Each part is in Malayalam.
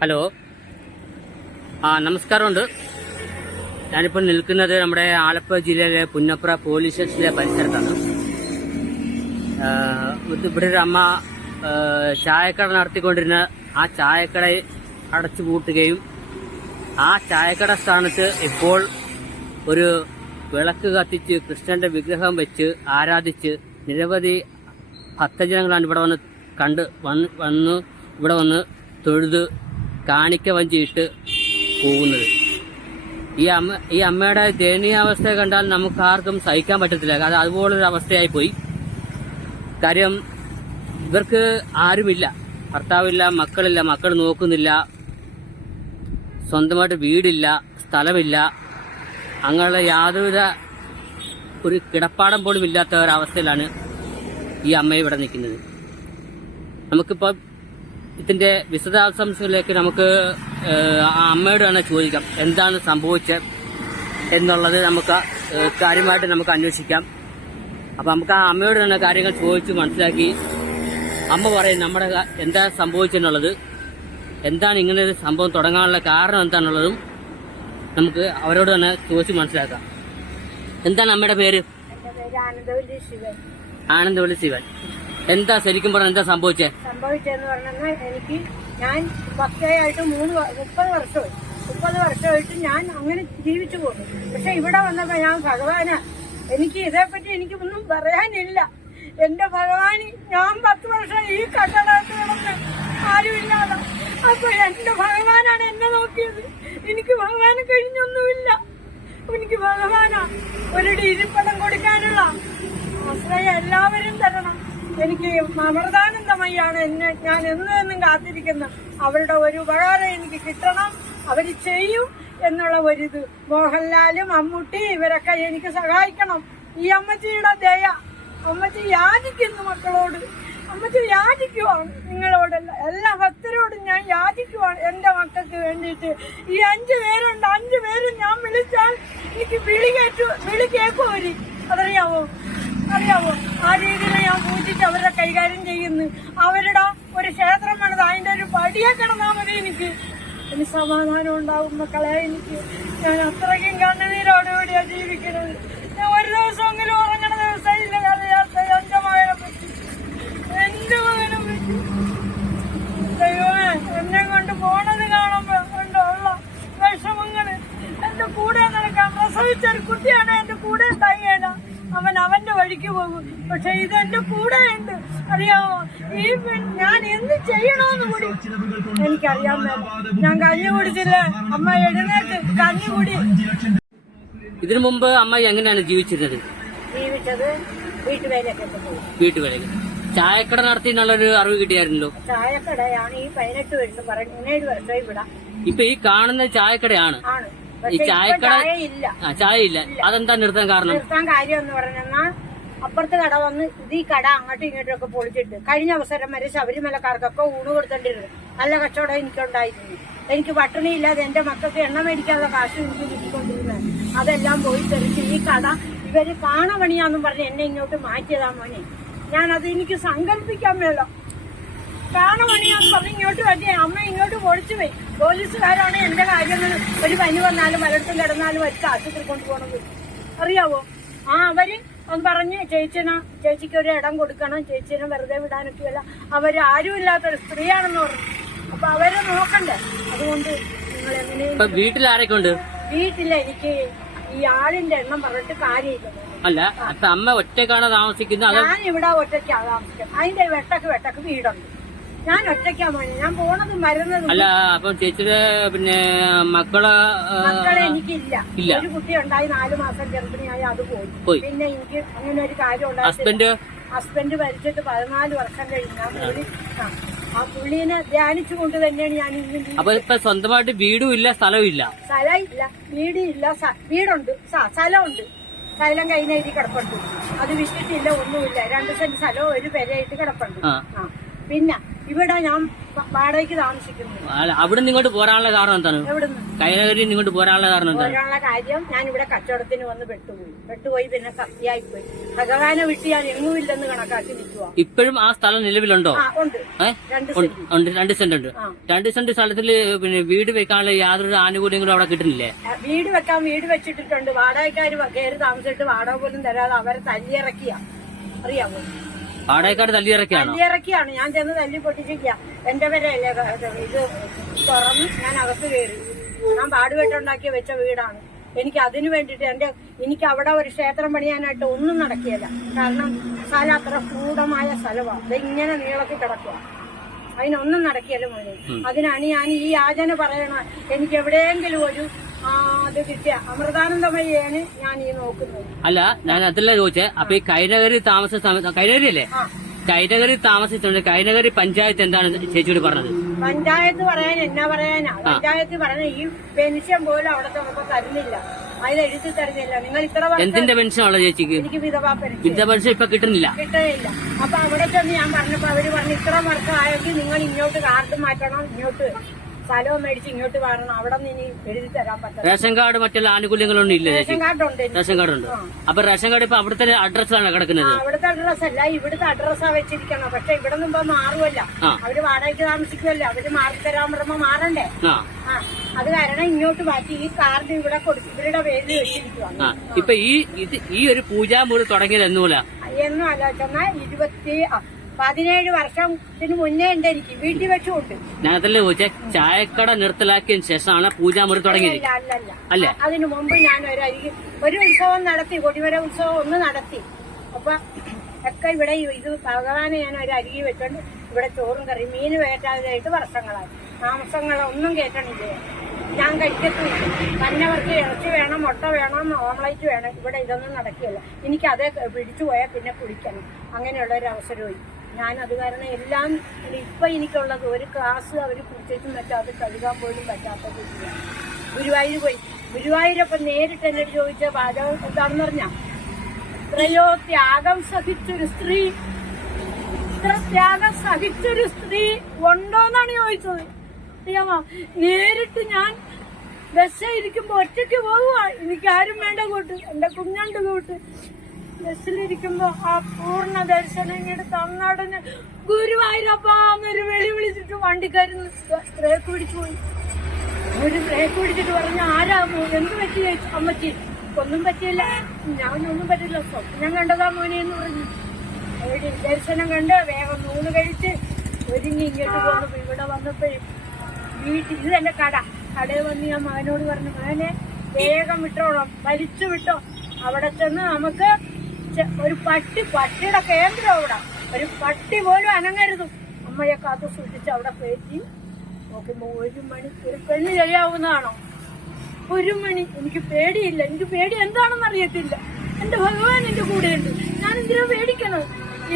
ഹലോ. ആ നമസ്കാരമുണ്ട്. ഞാനിപ്പോൾ നിൽക്കുന്നത് നമ്മുടെ ആലപ്പുഴ ജില്ലയിലെ പുന്നപ്ര പോലീസ് സ്റ്റേഷനിലെ പരിസരത്താണ്. ഇവിടെ ഒരു അമ്മ ചായക്കട നടത്തിക്കൊണ്ടിരുന്ന ആ ചായക്കട അടച്ചു പൂട്ടുകയും ആ ചായക്കട സ്ഥാനത്ത് ഇപ്പോൾ ഒരു വിളക്ക് കത്തിച്ച് കൃഷ്ണന്റെ വിഗ്രഹം വെച്ച് ആരാധിച്ച് നിരവധി ഭക്തജനങ്ങളാണ് ഇവിടെ വന്ന് കണ്ട് വന്ന് വന്ന് ഇവിടെ വന്ന് തൊഴുത് കാണിക്ക വഞ്ചിയിട്ട് പോകുന്നത്. ഈ അമ്മ ഈ അമ്മയുടെ ദയനീയാവസ്ഥ കണ്ടാൽ നമുക്ക് ആർക്കും സഹിക്കാൻ പറ്റത്തില്ല. കാരണം അതുപോലൊരു അവസ്ഥയായി പോയി. കാര്യം ഇവർക്ക് ആരുമില്ല. ഭർത്താവില്ല മക്കളില്ല മക്കൾ നോക്കുന്നില്ല. സ്വന്തമായിട്ട് വീടില്ല സ്ഥലമില്ല. അങ്ങനെയുള്ള യാതൊരുവിധ ഒരു കിടപ്പാടം പോലും ഇല്ലാത്ത ഒരവസ്ഥയിലാണ് ഈ അമ്മ ഇവിടെ നിൽക്കുന്നത്. നമുക്കിപ്പോൾ ഇതിന്റെ വിശദാംശങ്ങളിലേക്ക് നമുക്ക് അമ്മയോട് തന്നെ ചോദിക്കാം. എന്താണ് സംഭവിച്ചത് എന്നുള്ളത് നമുക്ക് കാര്യമായിട്ട് നമുക്ക് അന്വേഷിക്കാം. അപ്പൊ നമുക്ക് ആ അമ്മയോട് തന്നെ കാര്യങ്ങൾ ചോദിച്ച് മനസ്സിലാക്കി. അമ്മ പറയും നമ്മുടെ എന്താ സംഭവിച്ചെന്നുള്ളത് എന്താണ് ഇങ്ങനെ ഒരു സംഭവം തുടങ്ങാനുള്ള കാരണം എന്താണെന്നുള്ളതും നമുക്ക് അവരോട് തന്നെ ചോദിച്ച് മനസ്സിലാക്കാം. എന്താണ് അമ്മയുടെ പേര്? ആനന്ദവല്ലി ശിവൻ. എന്താ ശരിക്കും പറഞ്ഞാൽ എന്താ സംഭവിച്ചേ? സംഭവിച്ചതെന്ന് പറഞ്ഞാൽ എനിക്ക് ഞാൻ ഭക്തയായിട്ട് മൂന്ന് മുപ്പത് വർഷമായി. മുപ്പത് വർഷമായിട്ട് ഞാൻ അങ്ങനെ ജീവിച്ചു പോകുന്നു. പക്ഷെ ഇവിടെ വന്നപ്പോൾ ഞാൻ ഭഗവാന്. എനിക്ക് ഇതേപ്പറ്റി എനിക്ക് ഒന്നും പറയാനില്ല. എന്റെ ഭഗവാന് ഞാൻ പത്ത് വർഷം ഈ കട്ടടത്ത് ആരുമില്ലാതെ. അപ്പൊ എന്റെ ഭഗവാനാണ് എന്നെ നോക്കിയത്. എനിക്ക് ഭഗവാന് കഴിഞ്ഞൊന്നുമില്ല. എനിക്ക് ഭഗവാനാ. ഒരു ഇരിപ്പടം കൊടുക്കാനുള്ള ആശ്രയം എല്ലാവരും തരണം. എനിക്ക് അമൃതാനന്ദമയാണ് എന്നെ ഞാൻ എന്നും എന്നും കാത്തിരിക്കുന്ന. അവരുടെ ഒരു ഉപകാരം എനിക്ക് കിട്ടണം. അവർ ചെയ്യും എന്നുള്ള ഒരിത്. മോഹൻലാലും മമ്മൂട്ടി ഇവരൊക്കെ എനിക്ക് സഹായിക്കണം. ഈ അമ്മച്ചിയുടെ ദയ. അമ്മച്ചി യാചിക്കുന്നു മക്കളോട്. അമ്മച്ചി യാചിക്കുവാണ് നിങ്ങളോടല്ല എല്ലാ ഭക്തരോടും ഞാൻ യാചിക്കുവാണ് എന്റെ മക്കൾക്ക് വേണ്ടിയിട്ട്. ഈ അഞ്ചു പേരുണ്ട്. അഞ്ചു പേരും ഞാൻ വിളിച്ചാൽ എനിക്ക് വിളി കേട്ടു വിളി കേൾക്കുമോ അതറിയാവോ? അറിയാവോ? ആ രീതിയിൽ ഞാൻ പൂജിച്ച് അവരെ കൈകാര്യം ചെയ്യുന്നു. അവരുടെ ഒരു ക്ഷേത്രം അതിന്റെ ഒരു പടിയെ കിടന്നാ മതി എനിക്ക്. എനിക്ക് സമാധാനം ഉണ്ടാവും മക്കളെ എനിക്ക്. ഞാൻ അത്രയ്ക്കും കണ്ണുനീരോടുകൂടിയാണ് ജീവിക്കുന്നത്. ഞാൻ ഒരു ദിവസമെങ്കിലും ഉറങ്ങണ ദിവസമില്ല അറിയാത്ത എന്റെ മകനെ പറ്റി. എന്റെ മകനെ പറ്റി. ദൈവമേ എന്നെ കൊണ്ട് പോണത് കാണുമ്പോ കൊണ്ടുള്ള ഉള്ള വിഷമങ്ങൾ. എന്റെ കൂടെ നടക്കാൻ പ്രസവിച്ച ഒരു കുട്ടിയാണ് എന്റെ കൂടെ ഉണ്ടായില്ല അവൻ അവന്റെ വഴിക്ക് പോകും. പക്ഷെ ഇത് എന്റെ കൂടെ ഉണ്ട്. അറിയാമോ? ഈ ഞാൻ എന്ത് ചെയ്യണോന്ന് കൂടി എനിക്കറിയാൻ പറ്റും ഞാൻ കഞ്ഞി കുടിച്ചില്ല. അമ്മ എഴുന്നേറ്റ് കഞ്ഞി കുടി. ഇതിനു മുമ്പ് അമ്മ എങ്ങനെയാണ് ജീവിച്ചിരുന്നത്? ജീവിച്ചത് വീട്ടുവേലൊക്കെ വീട്ടുവേലൊക്കെ ചായക്കട നടത്തി എന്നുള്ളൊരു അറിവ് കിട്ടിയായിരുന്നല്ലോ? ചായക്കടയാണ് ഈ പതിനെട്ട് വരുന്ന. പതിനേഴ് വർഷം ഇവിടെ. ഇപ്പൊ ഈ കാണുന്ന ചായക്കടയാണ് ആണ്. ഈ ചായക്കട ആ ചായ ഇല്ല. അതെന്താ നിർത്താൻ കാരണം? നിർത്താൻ കാര്യം എന്ന് പറഞ്ഞാൽ അപ്പുറത്ത് കട വന്ന് ഇത് ഈ കട അങ്ങോട്ടും ഇങ്ങോട്ടും ഒക്കെ പൊളിച്ചിട്ട് കഴിഞ്ഞ അവസരം വരെ ശബരിമലക്കാർക്കൊക്കെ ഊണ് കൊടുത്തോണ്ടിരുന്നു. നല്ല കച്ചവടം എനിക്കുണ്ടായിരുന്നു. എനിക്ക് പട്ടിണിയില്ലാതെ എന്റെ മക്കൾക്ക് എണ്ണ മേടിക്കാതെ കാശ് എനിക്ക് കിട്ടിക്കൊണ്ടിരുന്നത്. അതെല്ലാം പോയി തെറിച്ച് ഈ കട ഇവർ കാണപണിയാന്നും പറഞ്ഞ് എന്നെ ഇങ്ങോട്ട് മാറ്റിയതാ മോനെ. ഞാനത് എനിക്ക് സങ്കല്പിക്കാൻ മേല. കാണപണിയാന്ന് പറഞ്ഞ് ഇങ്ങോട്ട് പറ്റിയ അമ്മ ഇങ്ങോട്ട് പൊളിച്ചു പോയി. പോലീസുകാരാണ് എന്റെ കാര്യങ്ങൾ ഒരു പനി വന്നാലും പലയിടത്തും കിടന്നാലും അവർക്ക് ആശുപത്രി കൊണ്ടുപോകണത് അറിയാവോ? ആ അവർ ഒന്ന് പറഞ്ഞ് ചേച്ചിനെ ചേച്ചിക്ക് ഒരു ഇടം കൊടുക്കണം. ചേച്ചിനെ വെറുതെ വിടാനൊക്കെയല്ല അവർ ആരും ഇല്ലാത്തൊരു സ്ത്രീയാണെന്ന് പറഞ്ഞു. അപ്പൊ അവരെ നോക്കണ്ടേ? അതുകൊണ്ട് നിങ്ങൾ വീട്ടിൽ ആരൊക്കെ ഉണ്ട് വീട്ടിൽ എനിക്ക് ഈ ആളിന്റെ എണ്ണം പറഞ്ഞിട്ട് കാര്യമില്ല. അല്ല അമ്മ ഒറ്റക്കാണ് താമസിക്കുന്നത്? ഞാൻ ഇവിടെ ഒറ്റയ്ക്കാണ് താമസിക്കുന്നത്. അതിന്റെ വെട്ടക്ക് വെട്ടക്ക് വീടുണ്ട്. ഞാൻ ഒറ്റയ്ക്കാ മോനെ ഞാൻ പോണതും വരുന്നതും അല്ല അപ്പൊ ചേച്ചിയുടെ പിന്നെ മക്കളെ മക്കളെ എനിക്കില്ല. ഇല്ല. ഒരു കുട്ടി ഉണ്ടായി നാലു മാസം ഗർഭിണിയായി അത് പോയി. പോയി. പിന്നെ എനിക്ക് അങ്ങനെ ഒരു കാര്യം ഉണ്ടായിട്ടില്ല. ഹസ്ബൻഡ്? ഹസ്ബൻഡ് മരിച്ചിട്ട് പതിനാല് വർഷം കഴിഞ്ഞ്. ആ പുള്ളി ആ, കൊണ്ട് പുള്ളീനെ ധ്യാനിച്ചുകൊണ്ട് തന്നെയാണ് ഞാൻ ഇന്ന് അപ്പൊ ഇപ്പൊ സ്വന്തമായിട്ട് വീടും ഇല്ല സ്ഥലവും ഇല്ല? സ്ഥലം ഇല്ല. വീടും സ- വീടുണ്ട്. സ- സ്ഥലമുണ്ട്. സ്ഥലം കഴിഞ്ഞി കിടപ്പുണ്ട്. അത് വിറ്റിട്ടില്ല ഒന്നുമില്ല. രണ്ട് സെന്റ് സ്ഥലവും ഒരു പെരയായിട്ട് കിടപ്പുണ്ട്. ആ. ആ. പിന്നെ ഇവിടെ ഞാൻ വാടകയ്ക്ക് താമസിക്കുന്നു. അവിടെ നിങ്ങോട്ട് ഇങ്ങോട്ട് പോരാനുള്ള കാരണം എന്താണ്? കൈനഗരി ഇങ്ങോട്ട് പോരാനുള്ള കാരണം എന്താണ്? പോരാനുള്ള കാര്യം ഞാൻ ഇവിടെ കച്ചവടത്തിന് വന്ന് പെട്ടുപോയി. പെട്ടുപോയി പിന്നെ സത്യായി പോയി ഭഗവാനെ വിട്ട് ഞാൻ എങ്ങുമില്ലെന്ന് കണക്കാക്കി നിൽക്കുക ഇപ്പോഴും ആ സ്ഥലം നിലവിലുണ്ടോ? ഉണ്ട്. രണ്ട് സെന്റ് ഉണ്ട് രണ്ട് സെന്റ് ഉണ്ട്. രണ്ട് സെന്റ് സ്ഥലത്തിൽ പിന്നെ വീട് വെക്കാനുള്ള യാതൊരു ആനുകൂല്യങ്ങളും അവിടെ കിട്ടുന്നില്ലേ? വീട് വെക്കാൻ വീട് വെച്ചിട്ടിട്ടുണ്ട്. വാടകക്കാര് കയറി താമസിച്ചിട്ട് വാടക പോലും തരാതെ അവരെ തല്ലിയിറക്കിയ. അറിയാമോ വാടകക്കാട് തല്ലിയിറക്കിയാണ്? തല്ലിയിറക്കിയാണ്. ഞാൻ ചെന്ന് തല്ലി പൊട്ടിച്ചിരിക്കുക എന്റെ വരെയല്ലേ ഇത് തുറന്ന് ഞാൻ അകത്ത് കയറി. ഞാൻ പാടുപെട്ടുണ്ടാക്കി വെച്ച വീടാണ്. എനിക്ക് അതിനു വേണ്ടിട്ട് എന്റെ എനിക്ക് അവിടെ ഒരു ക്ഷേത്രം പണിയാനായിട്ട് ഒന്നും നടക്കിയല്ല കാരണം സ്ഥലം അത്ര ക്രൂഢമായ സ്ഥലമാണ് അത് ഇങ്ങനെ നീളത്തിൽ കിടക്കുക അതിനൊന്നും നടക്കിയല്ല മോനെ. അതിനാണ് ഞാൻ ഈ യാചന പറയണ. എനിക്ക് എവിടെയെങ്കിലും ഒരു അമൃതാനന്ദമയാണ് ഞാൻ ഈ നോക്കുന്നത്. അല്ല ഞാൻ അതല്ല ചോദിച്ചേ. അപ്പൊ ഈ കൈനഗരി താമസ കൈനഗരി അല്ലേ? കൈനഗരി താമസിച്ചിട്ടുണ്ട്. കൈനഗരി പഞ്ചായത്ത് എന്താണ് ചേച്ചിയോട് പറഞ്ഞത്? പഞ്ചായത്ത് പറയാൻ എന്നാ പറയാനാ? പഞ്ചായത്ത് പറഞ്ഞ ഈ പെൻഷൻ പോലും അവിടെ നമുക്ക് തരുന്നില്ല. എഴുതി തരുന്നില്ല. നിങ്ങൾ ഇത്ര എന്തിന്റെ പെൻഷൻ ഉള്ള ചേച്ചിക്ക്? എനിക്ക് വിധവാ പെൻഷൻ. വിധ പെൻഷൻ ഇപ്പൊ കിട്ടുന്നില്ല. കിട്ടുന്നില്ല. അപ്പൊ അവിടെ ചെന്ന് ഞാൻ പറഞ്ഞപ്പോ അവർ പറഞ്ഞു ഇത്ര വർഷം ആയെങ്കിൽ നിങ്ങൾ ഇങ്ങോട്ട് കാർഡ് മാറ്റണം ഇങ്ങോട്ട് സ്ഥലവും മേടിച്ച് ഇങ്ങോട്ട് വരണം. അവിടെ നിന്ന് ഇനി എഴുതി തരാൻ പറ്റില്ല റേഷൻ കാർഡ് മറ്റുള്ള ആനുകൂല്യങ്ങളൊന്നും ഇല്ല റേഷൻ കാർഡ് ഉണ്ട് എനിക്ക്. റേഷൻ കാർഡ് ഉണ്ട് അപ്പൊ റേഷൻ കാർഡ് ഇപ്പൊ അവിടുത്തെ അഡ്രസ്സിലാണ് കിടക്കുന്നത്? ആ, അവിടുത്തെ അഡ്രസ് അല്ല. ഇവിടുത്തെ അഡ്രസ്സാ വെച്ചിരിക്കണം പക്ഷെ ഇവിടെ നിന്ന് മാറുമല്ല ആ. അവർ വാടകയ്ക്ക് താമസിക്കുമല്ലോ അവർ മാറി തരാൻ പറയുമ്പോ മാറണ്ടേ? ആ. ആ. അത് കാരണം ഇങ്ങോട്ട് മാറ്റി ഈ കാർഡ് ഇവിടെ കൊടുത്തു ഇവരുടെ പേര് വെച്ചിരിക്കുവാണ്. ആ. ഇപ്പൊ ഈ ഇത് ഈ ഒരു പൂജാമുറി തുടങ്ങിയത് എന്നൂല? എന്നും ആലോചന ഇരുപത്തി പതിനേഴ് വർഷത്തിന് മുന്നേ ഉണ്ട് എനിക്ക്. വീട്ടിൽ വെച്ചുകൊണ്ട്. ഞാൻ അതല്ലേ ചോദിച്ചേ? ചായക്കട നിർത്തലാക്കിയതിന് ശേഷമാണ് പൂജാമുറി തുടങ്ങിയത്. അല്ല അല്ലല്ല. അല്ലേ? അതിനു മുമ്പ് ഞാൻ ഒരു അരികെ ഒരു ഉത്സവം നടത്തി കൊടിമര ഉത്സവം ഒന്ന് നടത്തി. അപ്പൊ ഒക്കെ ഇവിടെ ഇത് ഭഗവാനെ ഞാൻ ഒരു അരികി വെച്ചോണ്ട് ഇവിടെ ചോറും കറി മീൻ വേറ്റാതായിട്ട് വർഷങ്ങളായി. താമസങ്ങളൊന്നും കേട്ടണില്ല? ഞാൻ കഴിക്കത്തില്ല വന്നവർക്ക് ഇറച്ചി വേണം മുട്ട വേണം ഓംലൈറ്റ് വേണം. ഇവിടെ ഇതൊന്നും നടക്കില്ല എനിക്ക് അതേ പിടിച്ചു പോയാൽ പിന്നെ കുടിക്കണം. അങ്ങനെയുള്ള ഒരു അവസരമായി ഞാൻ അത് കാരണം എല്ലാം ഇപ്പൊ എനിക്കുള്ളത് ഒരു ക്ലാസ് അവർ കുടിച്ചിട്ടും മറ്റും അത് കഴുകാൻ പോലും പറ്റാത്ത കുട്ടിയാണ് ഗുരുവായൂർ പോയി. ഗുരുവായൂരപ്പം നേരിട്ട് എന്നോട് ചോദിച്ച പാചകം എന്താണെന്ന് പറഞ്ഞാ? എത്രയോ ത്യാഗം സഹിച്ചൊരു സ്ത്രീ ഇത്ര ത്യാഗം സഹിച്ചൊരു സ്ത്രീ ഉണ്ടോന്നാണ് ചോദിച്ചത്. അറിയാമോ നേരിട്ട് ഞാൻ ബസ് ഇരിക്കുമ്പോ ഒറ്റയ്ക്ക് പോവുക എനിക്ക് ആരും വേണ്ട കൂട്ട്. എന്റെ കുഞ്ഞുണ്ട് കൂട്ട്. ബസ്സിലിരിക്കുമ്പോ ആ പൂർണ ദർശനം ഇങ്ങോട്ട് തന്നടന്ന് ഗുരുവായൂരപ്പാന്നൊരു വെളി വിളിച്ചിട്ട് വണ്ടിക്കാരൻ ബ്രേക്ക് പിടിച്ചു പോയി. ഒരു ബ്രേക്ക് പിടിച്ചിട്ട് പറഞ്ഞു ആരാ എന്ത് പറ്റി അമ്മച്ചി ഒന്നും പറ്റിയില്ല. ഞാനൊന്നും പറ്റില്ല സ്വപ്നം കണ്ടതാ മോനെ എന്ന് പറഞ്ഞു. അവിടെ ദർശനം കണ്ട് വേഗം നൂണ് കഴിച്ച് ഒരുങ്ങി ഇങ്ങോട്ട് പോകണം ഇവിടെ വന്നപ്പോഴും വീട്ടിൽ ഇത് എന്റെ കട. കടയിൽ വന്ന് ഞാൻ മകനോട് പറഞ്ഞു മകനെ വേഗം വിട്ടോളാം. വലിച്ചു വിട്ടോ. അവിടെ ചെന്ന് നമുക്ക് ഒരു പട്ടി പട്ടിയുടെ കേന്ദ്രം അവിടെ. ഒരു പട്ടി പോലും അനങ്ങരുതും. അമ്മയെ കാത്തു സൂക്ഷിച്ച് അവിടെ കയറ്റി നോക്കുമ്പോ ഒരു മണി ഒരു പെണ്ണ് ചെയ്യാവുന്നതാണോ ഒരു മണി. എനിക്ക് പേടിയില്ല. എനിക്ക് പേടി എന്താണെന്ന് അറിയത്തില്ല. എന്റെ ഭഗവാൻ എന്റെ ഉണ്ട് ഞാൻ എന്തിനാ പേടിക്കണോ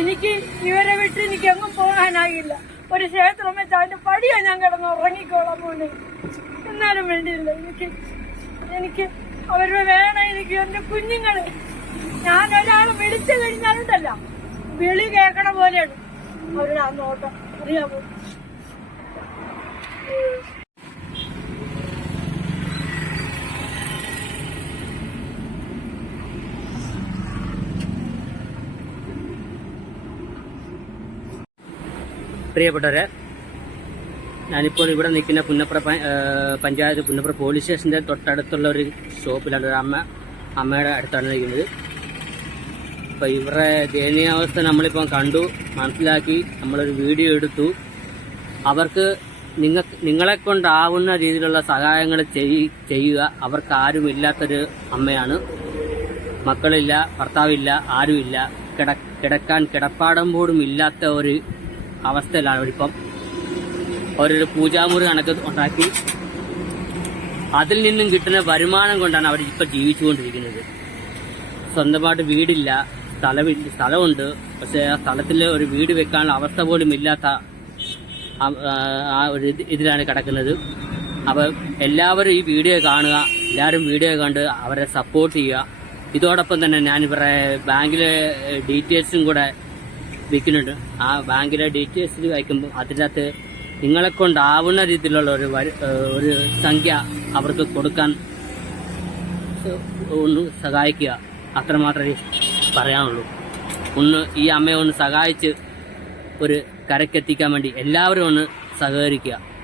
എനിക്ക് ഇവരെ വിട്ട് എനിക്ക് എങ്ങും പോകാനായില്ല. ഒരു ക്ഷേത്രം വെച്ച് അതിന്റെ പടിയാ ഞാൻ കിടന്ന് ഉറങ്ങിക്കോളാം മോനെ. എന്നാലും വേണ്ടിയില്ല. എനിക്ക് എനിക്ക് അവരുടെ വേണം എനിക്ക് എന്റെ കുഞ്ഞുങ്ങൾ ഞാൻ ഒരാൾ വിളിച്ചു കഴിഞ്ഞാലുണ്ടല്ല. വിളി കേൾക്കണ പോലെയാണ്. അവരുടെ നോട്ടം. അറിയാമോ പ്രിയപ്പെട്ടവരെ ഞാനിപ്പോൾ ഇവിടെ നിൽക്കുന്ന പുന്നപ്ര പഞ്ചായത്ത് പുന്നപ്ര പോലീസ് സ്റ്റേഷന്റെ തൊട്ടടുത്തുള്ള ഒരു ഷോപ്പിലാണ് ഒരു അമ്മ അമ്മയുടെ അടുത്താണ് നിൽക്കുന്നത്. അപ്പൊ ഇവരുടെ ദയനീയാവസ്ഥ നമ്മളിപ്പം കണ്ടു മനസ്സിലാക്കി നമ്മളൊരു വീഡിയോ എടുത്തു. അവർക്ക് നിങ്ങ നിങ്ങളെ കൊണ്ടാവുന്ന രീതിയിലുള്ള സഹായങ്ങൾ ചെയ്- ചെയ്യുക. അവർക്ക് ആരും ആരുമില്ലാത്തൊരു അമ്മയാണ്. മക്കളില്ല ഭർത്താവില്ല ആരുമില്ല. കിട കിടക്കാൻ കിടപ്പാടം പോലും ഇല്ലാത്ത ഒരു അവസ്ഥയിലാണ് അവരിപ്പം അവരൊരു പൂജാമുറി കണക്ക് ഉണ്ടാക്കി അതിൽ നിന്നും കിട്ടുന്ന വരുമാനം കൊണ്ടാണ് അവർ ഇപ്പൊ ജീവിച്ചുകൊണ്ടിരിക്കുന്നത്. സ്വന്തമായിട്ട് വീടില്ല സ്ഥലമില്ല സ്ഥലമുണ്ട്. പക്ഷെ ആ സ്ഥലത്തിൽ ഒരു വീട് വെക്കാനുള്ള അവസ്ഥ പോലും ഇല്ലാത്ത ആ- ഒരു ഇതിലാണ് കിടക്കുന്നത്. അപ്പോൾ എല്ലാവരും ഈ വീഡിയോ കാണുക എല്ലാവരും വീഡിയോ കണ്ട് അവരെ സപ്പോർട്ട് ചെയ്യുക. ഇതോടൊപ്പം തന്നെ ഞാൻ ഇവരുടെ ബാങ്കിലെ ഡീറ്റെയിൽസും കൂടെ വിൽക്കുന്നുണ്ട് ആ ബാങ്കിലെ ഡീറ്റെയിൽസിൽ വായിക്കുമ്പോൾ അതിനകത്ത് നിങ്ങളെ കൊണ്ടാവുന്ന രീതിയിലുള്ള ഒരു ഒരു സംഖ്യ അവർക്ക് കൊടുക്കാൻ ഒന്ന് സഹായിക്കുക. അത്രമാത്രമേ പറയാനുള്ളൂ. ഒന്ന് ഈ അമ്മയെ ഒന്ന് സഹായിച്ച് ഒരു കരക്കെത്തിക്കാൻ വേണ്ടി എല്ലാവരും ഒന്ന് സഹകരിക്കുക.